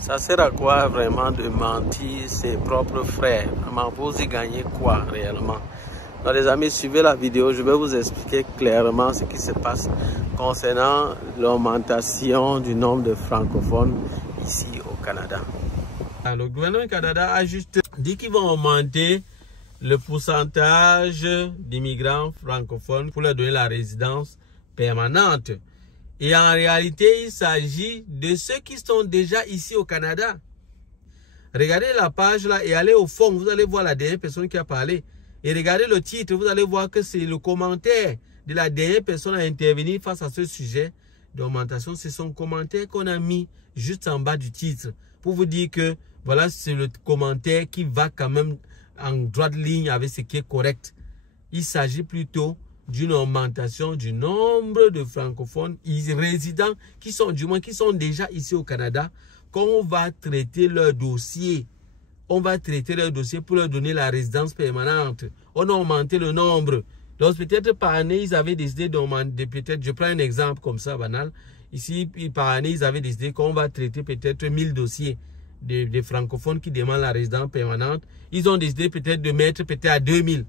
Ça sert à quoi vraiment de mentir ses propres frères? Vraiment, vous y gagnez quoi réellement? Donc les amis, suivez la vidéo, je vais vous expliquer clairement ce qui se passe concernant l'augmentation du nombre de francophones ici au Canada. Le gouvernement du Canada a juste dit qu'ils vont augmenter le pourcentage d'immigrants francophones pour leur donner la résidence permanente. Et en réalité, il s'agit de ceux qui sont déjà ici au Canada. Regardez la page là et allez au fond, vous allez voir la dernière personne qui a parlé. Et regardez le titre, vous allez voir que c'est le commentaire de la dernière personne à intervenir face à ce sujet d'augmentation. C'est son commentaire qu'on a mis juste en bas du titre pour vous dire que voilà, c'est le commentaire qui va quand même en droite ligne avec ce qui est correct. Il s'agit plutôt d'une augmentation du nombre de francophones résidents qui sont déjà ici au Canada, qu'on va traiter leur dossier. On va traiter leur dossier pour leur donner la résidence permanente. On a augmenté le nombre. Donc peut-être par année, ils avaient décidé d'augmenter, peut-être, je prends un exemple comme ça, banal. Ici, par année, ils avaient décidé qu'on va traiter peut-être 1000 dossiers de francophones qui demandent la résidence permanente. Ils ont décidé peut-être de mettre peut-être à 2000.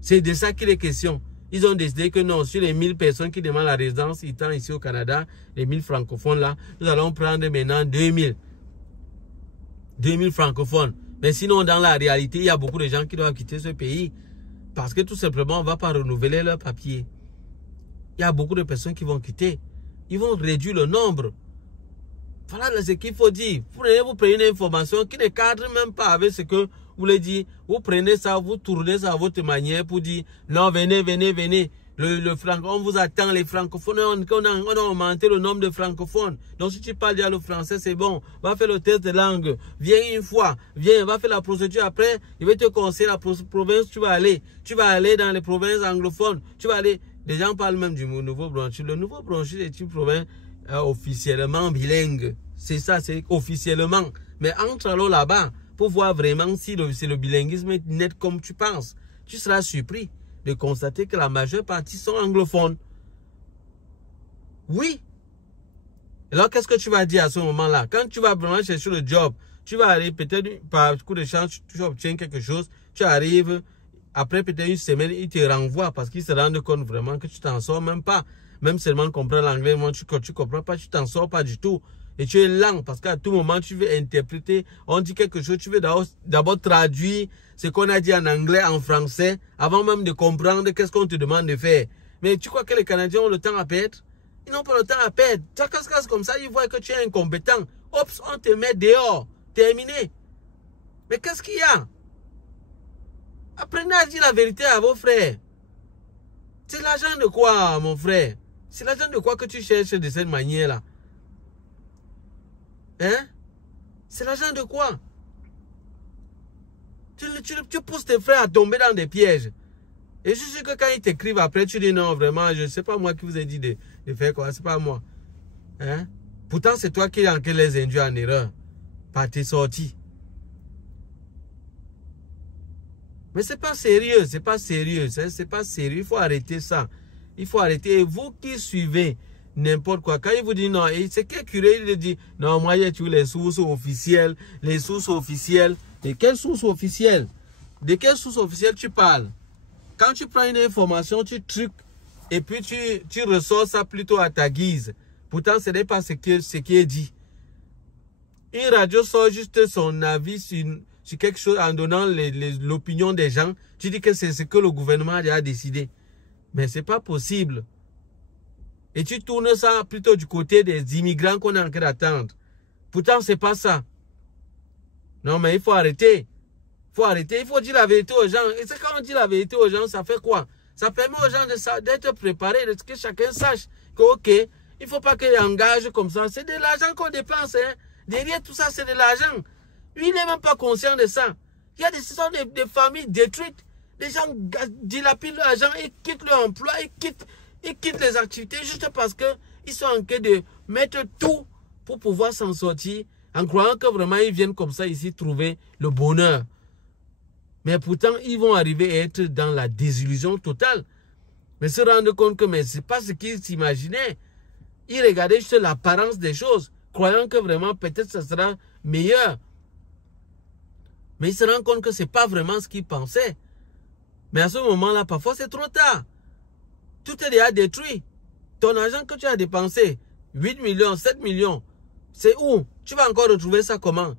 C'est de ça qu'il est question. Ils ont décidé que non, sur les 1000 personnes qui demandent la résidence étant ici au Canada, les 1000 francophones là, nous allons prendre maintenant 2000 francophones. Mais sinon, dans la réalité, il y a beaucoup de gens qui doivent quitter ce pays parce que tout simplement, on ne va pas renouveler leurs papiers. Il y a beaucoup de personnes qui vont quitter. Ils vont réduire le nombre. Voilà ce qu'il faut dire. Vous prenez une information qui ne cadre même pas avec ce que vous voulez dire. Vous prenez ça, vous tournez ça à votre manière pour dire non, venez, venez, venez. On vous attend, les francophones, on a augmenté le nombre de francophones. Donc si tu parles déjà le français, c'est bon. Va faire le test de langue. Viens une fois. Viens, va faire la procédure. Après, il va te conseiller la province où tu vas aller. Tu vas aller dans les provinces anglophones. Tu vas aller. Les gens parlent même du Nouveau-Brunswick. Le Nouveau-Brunswick est une province officiellement bilingue. C'est ça, c'est officiellement. Mais entre alors là-bas pour voir vraiment si le bilinguisme est net comme tu penses. Tu seras surpris de constater que la majeure partie sont anglophones. Oui. Alors, qu'est-ce que tu vas dire à ce moment-là? Quand tu vas vraiment chercher le job, tu vas aller peut-être par coup de chance, tu obtiens quelque chose, tu arrives, après peut-être une semaine, ils te renvoient parce qu'ils se rendent compte vraiment que tu t'en sors même pas. Même seulement comprendre l'anglais, moi, tu comprends pas, tu t'en sors pas du tout. Et tu es lent parce qu'à tout moment, tu veux interpréter, on dit quelque chose, tu veux d'abord traduire ce qu'on a dit en anglais, en français, avant même de comprendre qu'est-ce qu'on te demande de faire. Mais tu crois que les Canadiens ont le temps à perdre? Ils n'ont pas le temps à perdre. Ça casse comme ça, ils voient que tu es incompétent. Oups, on te met dehors. Terminé. Mais qu'est-ce qu'il y a? Apprenez à dire la vérité à vos frères. C'est l'argent de quoi, mon frère? C'est l'argent de quoi que tu cherches de cette manière-là? Hein? C'est l'argent de quoi? Tu pousses tes frères à tomber dans des pièges. Et je suis sûr que quand ils t'écrivent après, tu dis non, vraiment, je ne sais pas moi qui vous ai dit de faire quoi, c'est pas moi. Hein? Pourtant, c'est toi qui les induis en erreur par tes sorties. Mais c'est pas sérieux, c'est pas sérieux, c'est pas sérieux, il faut arrêter ça. Il faut arrêter. Et vous qui suivez n'importe quoi, quand il vous dit non, et c'est quel curé, il dit non, moi j'ai tué les sources officielles, De quelles sources officielles? De quelles sources officielles tu parles? Quand tu prends une information, tu truques et puis tu ressors ça plutôt à ta guise. Pourtant, ce n'est pas ce qui est dit. Une radio sort juste son avis sur quelque chose en donnant l'opinion des gens. Tu dis que c'est ce que le gouvernement a décidé. Mais ce n'est pas possible. Et tu tournes ça plutôt du côté des immigrants qu'on est en train d'attendre. Pourtant, ce n'est pas ça. Non, mais il faut arrêter. Il faut arrêter. Il faut dire la vérité aux gens. Et c'est quand on dit la vérité aux gens, ça fait quoi? Ça permet aux gens d'être préparés, que chacun sache que, ok, il ne faut pas qu'ils engagent comme ça. C'est de l'argent qu'on dépense. Hein. Derrière tout ça, c'est de l'argent. Lui, il n'est même pas conscient de ça. Il y a des familles détruites. Les gens dilapident l'argent, ils quittent leur emploi, ils quittent les activités juste parce qu'ils sont en train de mettre tout pour pouvoir s'en sortir, en croyant que vraiment ils viennent comme ça ici trouver le bonheur. Mais pourtant, ils vont arriver à être dans la désillusion totale. Mais se rendre compte que ce n'est pas ce qu'ils s'imaginaient. Ils regardaient juste l'apparence des choses. croyant que vraiment peut-être ça sera meilleur. Mais il se rend compte que ce n'est pas vraiment ce qu'il pensait. Mais à ce moment-là, parfois c'est trop tard. Tout est déjà détruit. Ton argent que tu as dépensé, 8 millions, 7 millions, c'est où? Tu vas encore retrouver ça comment?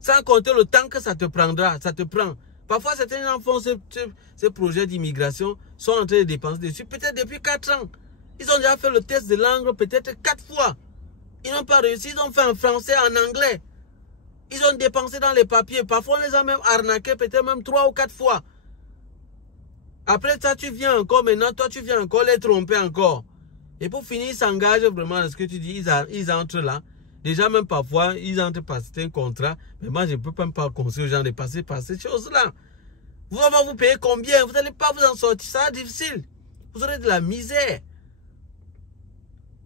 Sans compter le temps que ça te prendra, ça te prend. Parfois, certains gens font ce projet d'immigration, sont en train de dépenser dessus, peut-être depuis 4 ans. Ils ont déjà fait le test de langue peut-être 4 fois. Ils n'ont pas réussi, ils ont fait en français, en anglais. Ils ont dépensé dans les papiers. Parfois, on les a même arnaqués, peut-être même 3 ou 4 fois. Après ça, tu viens encore, maintenant, toi, tu viens encore les tromper encore. Et pour finir, ils s'engagent vraiment dans ce que tu dis, ils entrent là. Déjà, même parfois, ils entrent par un contrat. Mais moi, je ne peux même pas conseiller aux gens de passer par ces choses-là. Vous allez vous payer combien? Vous n'allez pas vous en sortir. Ça va être difficile. Vous aurez de la misère.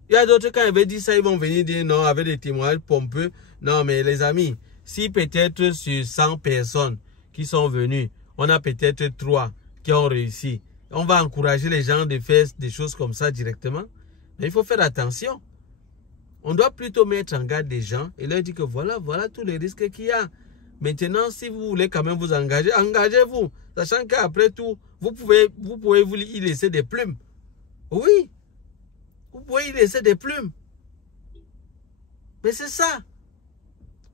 Il y a d'autres, quand ils avaient dit ça, ils vont venir dire non, avec des témoignages pompeux. Non, mais les amis, si peut-être sur 100 personnes qui sont venues, on a peut-être 3 qui ont réussi. On va encourager les gens de faire des choses comme ça directement. Mais il faut faire attention. On doit plutôt mettre en garde des gens et leur dire que voilà tous les risques qu'il y a. Maintenant, si vous voulez quand même vous engager, engagez-vous. Sachant qu'après tout, vous pouvez y laisser des plumes. Oui, vous pouvez y laisser des plumes. Mais c'est ça.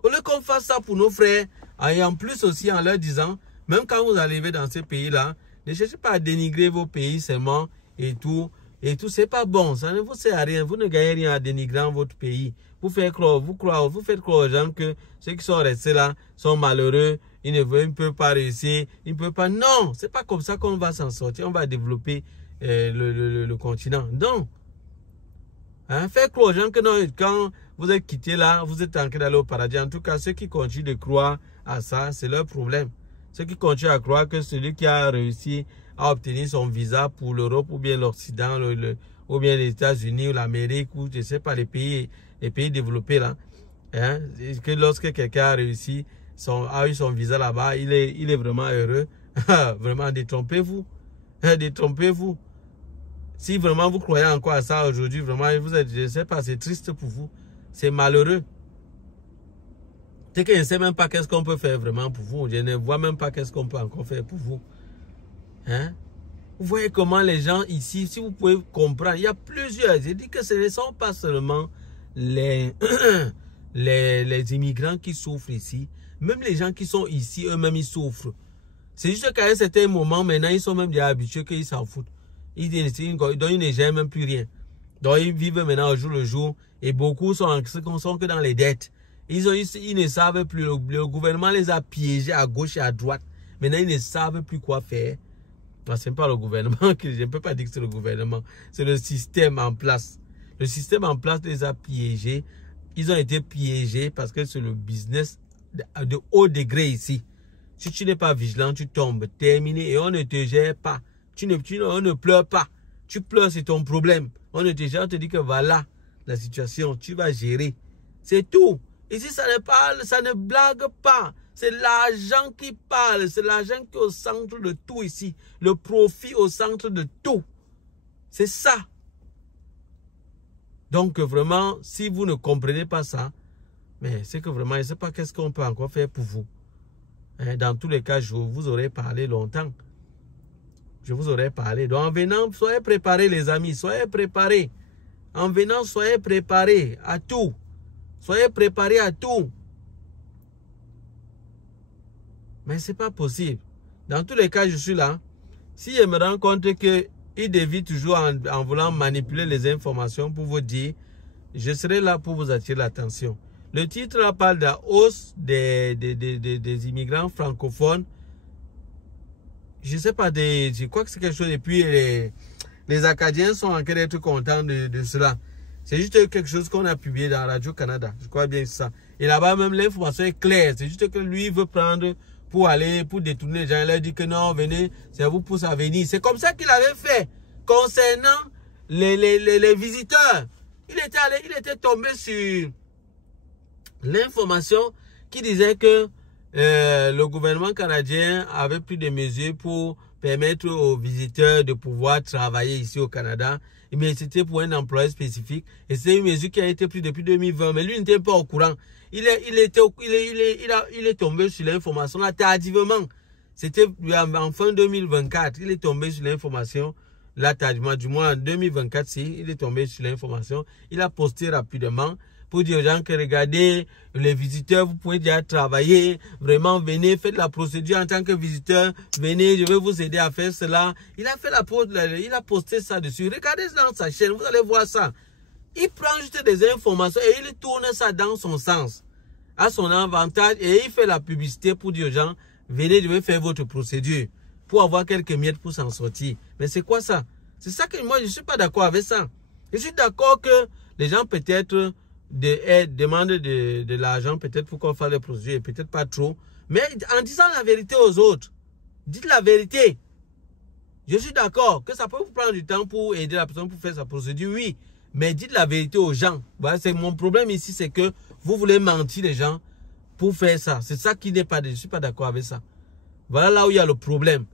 Au lieu qu'on fasse ça pour nos frères, et en plus aussi en leur disant, même quand vous arrivez dans ces pays-là, ne cherchez pas à dénigrer vos pays seulement et tout. Et tout, c'est pas bon. Ça ne vous sert à rien. Vous ne gagnez rien en dénigrant votre pays. Vous faites croire aux gens que ceux qui sont restés là sont malheureux. Ils ne peuvent pas réussir. Ils ne peuvent pas. Non, c'est pas comme ça qu'on va s'en sortir. On va développer le continent. Non. Hein? Faites croire aux gens que non, quand vous êtes quitté là, vous êtes en train d'aller au paradis. En tout cas, ceux qui continuent de croire à ça, c'est leur problème. Ceux qui continuent à croire que celui qui a réussi à obtenir son visa pour l'Europe ou bien l'Occident, ou bien les États-Unis ou l'Amérique, ou je ne sais pas, les pays développés là, hein, que lorsque quelqu'un a réussi, a eu son visa là-bas, il est vraiment heureux. Vraiment, détrompez-vous. Détrompez-vous. Si vraiment vous croyez encore à ça aujourd'hui, vraiment, je ne sais pas, c'est triste pour vous. C'est malheureux. C'est que je ne sais même pas qu'est-ce qu'on peut faire vraiment pour vous. Je ne vois même pas qu'est-ce qu'on peut encore faire pour vous. Hein? Vous voyez comment les gens ici, si vous pouvez comprendre, il y a plusieurs. J'ai dit que ce ne sont pas seulement les immigrants qui souffrent ici. Même les gens qui sont ici, eux-mêmes, ils souffrent. C'est juste qu'à un certain moment, maintenant, ils sont même déjà habitués qu'ils s'en foutent. Ils ne gèrent même plus rien. Donc, ils vivent maintenant au jour le jour. Et beaucoup sont que dans les dettes. Ils ne savent plus. Le gouvernement les a piégés à gauche et à droite. Maintenant, ils ne savent plus quoi faire. Ce n'est pas le gouvernement, je ne peux pas dire que c'est le gouvernement. C'est le système en place. Le système en place les a piégés. Ils ont été piégés parce que c'est le business de haut degré ici. Si tu n'es pas vigilant, tu tombes. Terminé. Et on ne te gère pas. On ne pleure pas. Tu pleures, c'est ton problème. On ne te gère, on te dit que voilà la situation. Tu vas gérer. C'est tout. Ici, ça ne blague pas. C'est l'argent qui parle. C'est l'argent qui est au centre de tout ici. Le profit au centre de tout. C'est ça. Donc, vraiment, si vous ne comprenez pas ça, mais c'est que vraiment, je ne sais pas qu'est-ce qu'on peut encore faire pour vous. Hein, dans tous les cas, je vous aurais parlé longtemps. Je vous aurais parlé. Donc, en venant, soyez préparés, les amis. Soyez préparés. En venant, soyez préparés à tout. Soyez préparés à tout. Mais ce n'est pas possible. Dans tous les cas, je suis là. Si je me rends compte qu'il dévie toujours en voulant manipuler les informations pour vous dire, je serai là pour vous attirer l'attention. Le titre là parle de la hausse des immigrants francophones. Je ne sais pas, je crois que c'est quelque chose. Et puis, les Acadiens sont en train d'être contents de cela. C'est juste quelque chose qu'on a publié dans Radio-Canada. Je crois bien que c'est ça. Et là-bas, même l'information est claire. C'est juste que lui veut prendre pour détourner les gens. Il leur dit que non, venez, c'est vous pour ça venir. C'est comme ça qu'il avait fait concernant les visiteurs. Il était tombé sur l'information qui disait que le gouvernement canadien avait pris des mesures pour permettre aux visiteurs de pouvoir travailler ici au Canada. Mais c'était pour un employé spécifique. Et c'est une mesure qui a été prise depuis 2020. Mais lui n'était pas au courant. Il est tombé sur l'information là tardivement. C'était en fin 2024. Il est tombé sur l'information là tardivement. Du moins en 2024, il est tombé sur l'information. Il a posté rapidement pour dire aux gens que regardez, les visiteurs, vous pouvez déjà travailler. Vraiment, venez, faites la procédure en tant que visiteur. Venez, je vais vous aider à faire cela. Il a posté ça dessus. Regardez dans sa chaîne, vous allez voir ça. Il prend juste des informations et il tourne ça dans son sens, à son avantage, et il fait la publicité pour dire aux gens, venez, je vais faire votre procédure pour avoir quelques miettes pour s'en sortir. Mais c'est quoi ça? C'est ça que moi, je ne suis pas d'accord avec ça. Je suis d'accord que les gens peut-être demandent de l'argent, peut-être pour qu'on fasse les procédures, peut-être pas trop. Mais en disant la vérité aux autres, dites la vérité. Je suis d'accord que ça peut vous prendre du temps pour aider la personne pour faire sa procédure, oui. Mais dites la vérité aux gens. Voilà, c'est mon problème ici, c'est que vous voulez mentir les gens pour faire ça. C'est ça qui n'est pas, je ne suis pas d'accord avec ça. Voilà là où il y a le problème.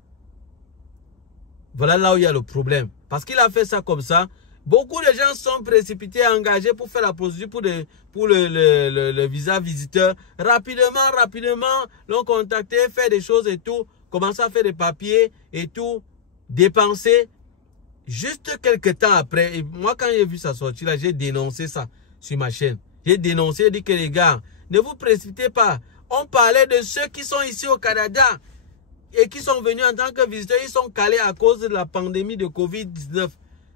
Voilà là où il y a le problème. Parce qu'il a fait ça comme ça. Beaucoup de gens sont précipités, engagés pour faire la procédure pour le visa visiteur. Rapidement, l'ont contacté, fait des choses et tout. Commencé à faire des papiers et tout. Dépenser. Juste quelques temps après, et moi quand j'ai vu ça sortir là, j'ai dénoncé ça sur ma chaîne. J'ai dénoncé, dit que les gars, ne vous précipitez pas. On parlait de ceux qui sont ici au Canada et qui sont venus en tant que visiteurs. Ils sont calés à cause de la pandémie de Covid-19.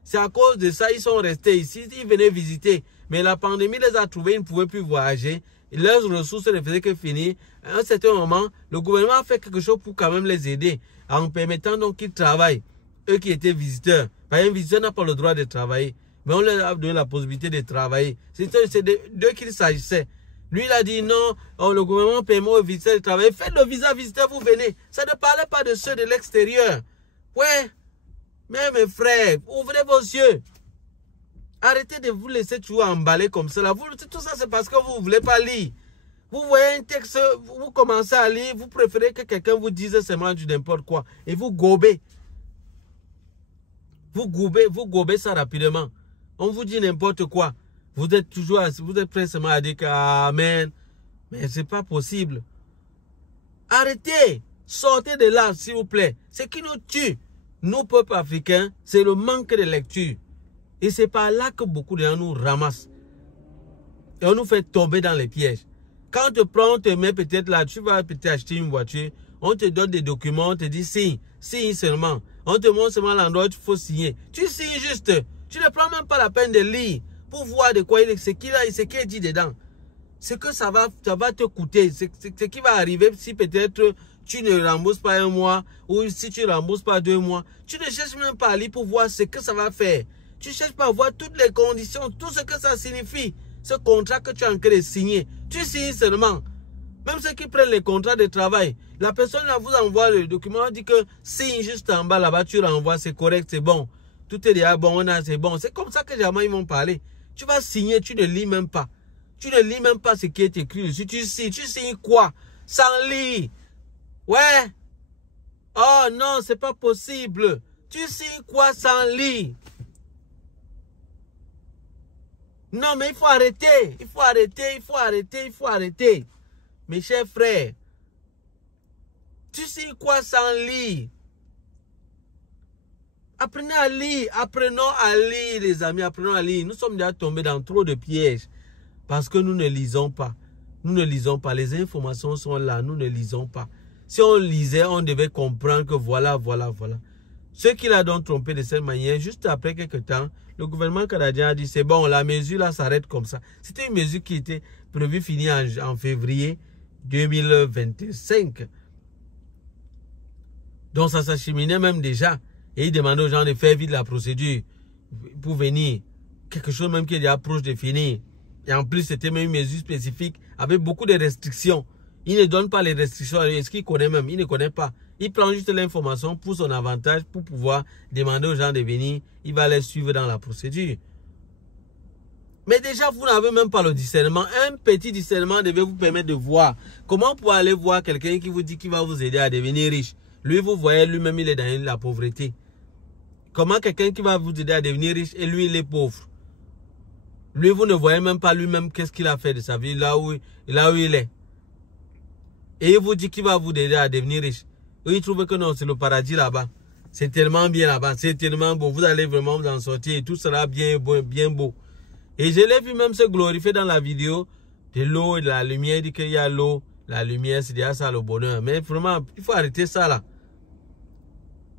C'est à cause de ça ils sont restés ici. Ils venaient visiter. Mais la pandémie les a trouvés, ils ne pouvaient plus voyager. Et leurs ressources ne faisaient que finir. À un certain moment, le gouvernement a fait quelque chose pour quand même les aider, en permettant donc qu'ils travaillent. Eux qui étaient visiteurs. Parce qu'un visiteur n'a pas le droit de travailler. Mais on leur a donné la possibilité de travailler. C'est d'eux qu'il s'agissait. Lui, il a dit non, le gouvernement permet aux visiteurs de travailler. Faites le visa visiteur, vous venez. Ça ne parlait pas de ceux de l'extérieur. Ouais. Mais mes frères, ouvrez vos yeux. Arrêtez de vous laisser toujours emballer comme ça. Tout ça, c'est parce que vous ne voulez pas lire. Vous voyez un texte, vous commencez à lire, vous préférez que quelqu'un vous dise seulement du n'importe quoi. Et vous gobez. Vous gobez ça rapidement. On vous dit n'importe quoi. Vous êtes prêt seulement à dire qu'Amen. Mais c'est pas possible. Arrêtez. Sortez de là, s'il vous plaît. Ce qui nous tue, nous, peuple africains, c'est le manque de lecture. Et c'est par là que beaucoup de gens nous ramassent. Et on nous fait tomber dans les pièges. Quand on te prend, on te met peut-être là, tu vas peut-être acheter une voiture. On te donne des documents, on te dit signe seulement. On te montre seulement l'endroit où il faut signer. Tu signes juste. Tu ne prends même pas la peine de lire pour voir de quoi ce qu'il est dit dedans. C'est que ça va te coûter. C'est ce qui va arriver si peut-être tu ne rembourses pas un mois ou si tu ne rembourses pas 2 mois. Tu ne cherches même pas à lire pour voir ce que ça va faire. Tu ne cherches pas à voir toutes les conditions, tout ce que ça signifie. Ce contrat que tu es en train de signer. Tu signes seulement. Même ceux qui prennent les contrats de travail, la personne là vous envoie le document, on dit que signe juste en bas là-bas, tu renvoies, c'est correct, c'est bon. Tout est déjà bon, c'est bon. C'est comme ça que jamais ils vont parler. Tu vas signer, tu ne lis même pas. Tu ne lis même pas ce qui est écrit. Si tu signes quoi? Sans lire. Ouais. Oh non, c'est pas possible. Tu signes quoi sans lire? Non, mais il faut arrêter. Il faut arrêter. Mes chers frères. Tu signes quoi sans lire? Apprenez à lire. Apprenons à lire, les amis. Apprenons à lire. Nous sommes déjà tombés dans trop de pièges. Parce que nous ne lisons pas. Nous ne lisons pas. Les informations sont là. Nous ne lisons pas. Si on lisait, on devait comprendre que voilà. Ceux qui l'ont donc trompé de cette manière, juste après quelques temps, le gouvernement canadien a dit c'est bon, la mesure là s'arrête comme ça. C'était une mesure qui était prévue finir en février 2025. Donc ça s'acheminait même déjà. Et il demandait aux gens de faire vite la procédure pour venir. Quelque chose même qui est déjà proche de finir. Et en plus, c'était même une mesure spécifique avec beaucoup de restrictions. Il ne donne pas les restrictions. Est-ce qu'il connaît même? Il ne connaît pas. Il prend juste l'information pour son avantage, pour pouvoir demander aux gens de venir. Il va les suivre dans la procédure. Mais déjà, vous n'avez même pas le discernement. Un petit discernement devait vous permettre de voir. Comment vous pouvez aller voir quelqu'un qui vous dit qu'il va vous aider à devenir riche? Lui, vous voyez, lui-même, il est dans la pauvreté. Comment quelqu'un qui va vous aider à devenir riche et lui, il est pauvre? Lui, vous ne voyez même pas lui-même qu'est-ce qu'il a fait de sa vie, là où il est. Et il vous dit qu'il va vous aider à devenir riche. Et il trouve que non, c'est le paradis là-bas. C'est tellement bien là-bas, c'est tellement beau. Vous allez vraiment vous en sortir et tout sera bien beau, bien beau. Et je l'ai vu même se glorifier dans la vidéo de l'eau et de la lumière. Il dit qu'il y a l'eau, la lumière, c'est déjà ça le bonheur. Mais vraiment, il faut arrêter ça là.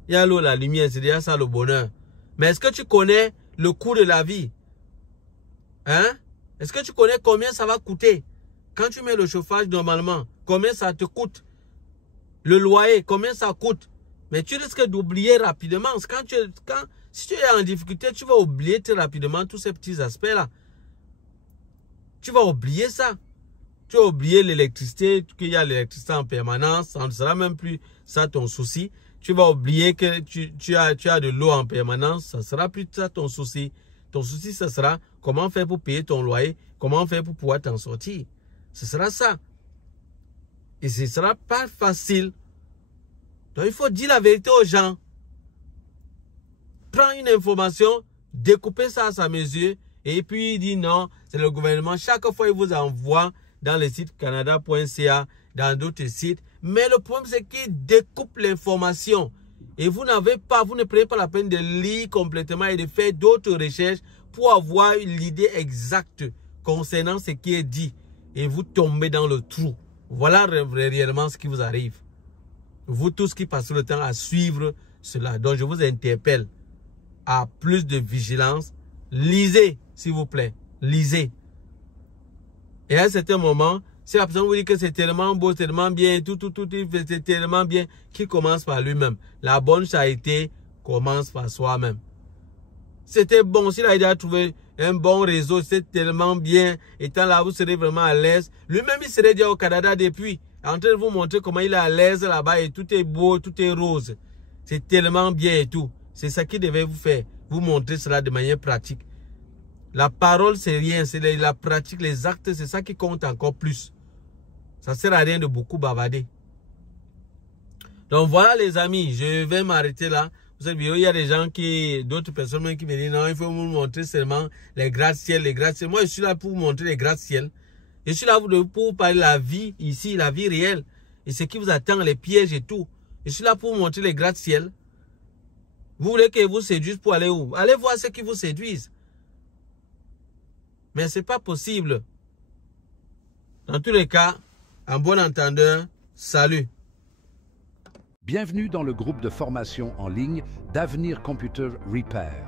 Il y a l'eau, la lumière, c'est déjà ça le bonheur. Mais est-ce que tu connais le coût de la vie? Hein? Est-ce que tu connais combien ça va coûter? Quand tu mets le chauffage normalement, combien ça te coûte? Le loyer, combien ça coûte? Mais tu risques d'oublier rapidement. Si tu es en difficulté, tu vas oublier très rapidement tous ces petits aspects-là. Tu vas oublier ça. Tu vas oublier l'électricité, qu'il y a l'électricité en permanence. Ça ne sera même plus ça ton souci. Tu vas oublier que tu as de l'eau en permanence. Ça ne sera plus ça ton souci. Ton souci, ce sera comment faire pour payer ton loyer. Comment faire pour pouvoir t'en sortir. Ce sera ça. Et ce ne sera pas facile. Donc, il faut dire la vérité aux gens. Prends une information, découpez ça à sa mesure, et puis il dit non, c'est le gouvernement. Chaque fois, il vous envoie dans le site canada.ca, dans d'autres sites. Mais le problème, c'est qu'il découpe l'information. Et vous ne prenez pas la peine de lire complètement et de faire d'autres recherches pour avoir l'idée exacte concernant ce qui est dit. Et vous tombez dans le trou. Voilà réellement ce qui vous arrive. Vous tous qui passez le temps à suivre cela. Donc je vous interpelle à plus de vigilance. Lisez, s'il vous plaît. Lisez. Et à un certain moment, si la personne vous dit que c'est tellement beau, tellement bien, c'est tellement bien, qu'il commence par lui-même. La bonne charité commence par soi-même. C'était bon, s'il a déjà trouvé un bon réseau, c'est tellement bien, étant là, vous serez vraiment à l'aise. Lui-même, il serait déjà au Canada depuis, en train de vous montrer comment il est à l'aise là-bas et tout est beau, tout est rose. C'est tellement bien et tout. C'est ça qui devait vous faire, vous montrer cela de manière pratique. La parole, c'est rien, c'est la pratique, les actes, c'est ça qui compte encore plus. Ça ne sert à rien de beaucoup bavarder. Donc voilà les amis, je vais m'arrêter là. Vous savez, il y a des gens d'autres personnes qui me disent non, il faut vous montrer seulement les gratte-ciel, les gratte-ciel. Moi, je suis là pour vous montrer les gratte-ciel. Je suis là pour vous parler de la vie ici, la vie réelle. Et ce qui vous attend, les pièges et tout. Je suis là pour vous montrer les gratte-ciel. Vous voulez que vous séduisent pour aller où? Allez voir ceux qui vous séduisent. Mais ce n'est pas possible. Dans tous les cas, en bon entendeur, salut. Bienvenue dans le groupe de formation en ligne d'Avenir Computer Repair.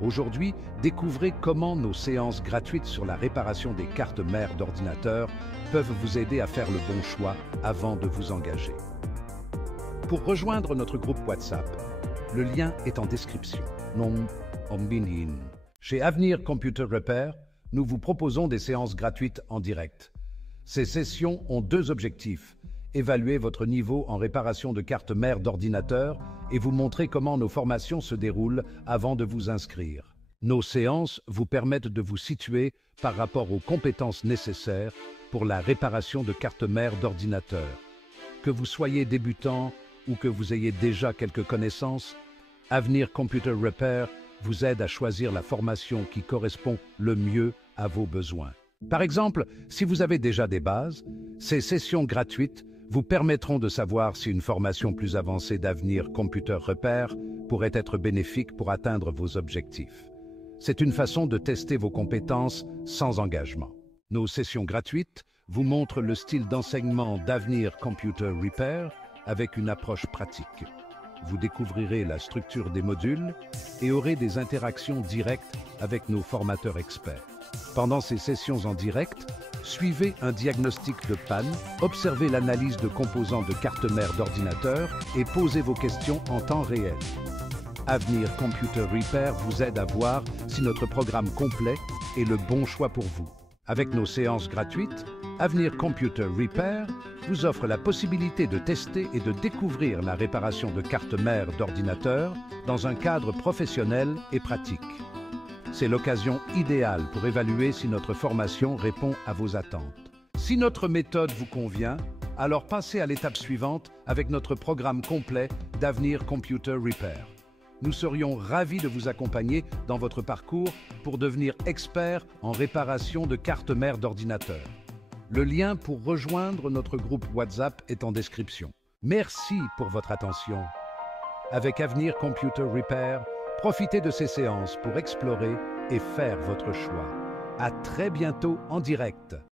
Aujourd'hui, découvrez comment nos séances gratuites sur la réparation des cartes mères d'ordinateur peuvent vous aider à faire le bon choix avant de vous engager. Pour rejoindre notre groupe WhatsApp, le lien est en description. Chez Avenir Computer Repair, nous vous proposons des séances gratuites en direct. Ces sessions ont deux objectifs. Évaluer votre niveau en réparation de cartes mères d'ordinateur et vous montrer comment nos formations se déroulent avant de vous inscrire. Nos séances vous permettent de vous situer par rapport aux compétences nécessaires pour la réparation de cartes mères d'ordinateur. Que vous soyez débutant ou que vous ayez déjà quelques connaissances, Avenir Computer Repair vous aide à choisir la formation qui correspond le mieux à vos besoins. Par exemple, si vous avez déjà des bases, ces sessions gratuites vous permettront de savoir si une formation plus avancée d'Avenir Computer Repair pourrait être bénéfique pour atteindre vos objectifs. C'est une façon de tester vos compétences sans engagement. Nos sessions gratuites vous montrent le style d'enseignement d'Avenir Computer Repair avec une approche pratique. Vous découvrirez la structure des modules et aurez des interactions directes avec nos formateurs experts. Pendant ces sessions en direct, suivez un diagnostic de panne, observez l'analyse de composants de cartes mères d'ordinateur et posez vos questions en temps réel. Avenir Computer Repair vous aide à voir si notre programme complet est le bon choix pour vous. Avec nos séances gratuites, Avenir Computer Repair vous offre la possibilité de tester et de découvrir la réparation de cartes mères d'ordinateur dans un cadre professionnel et pratique. C'est l'occasion idéale pour évaluer si notre formation répond à vos attentes. Si notre méthode vous convient, Alors passez à l'étape suivante avec notre programme complet d'Avenir Computer Repair. Nous serions ravis de vous accompagner dans votre parcours pour devenir expert en réparation de cartes mères d'ordinateur. Le lien pour rejoindre notre groupe WhatsApp est en description. Merci pour votre attention. Avec Avenir Computer Repair, profitez de ces séances pour explorer et faire votre choix. À très bientôt en direct.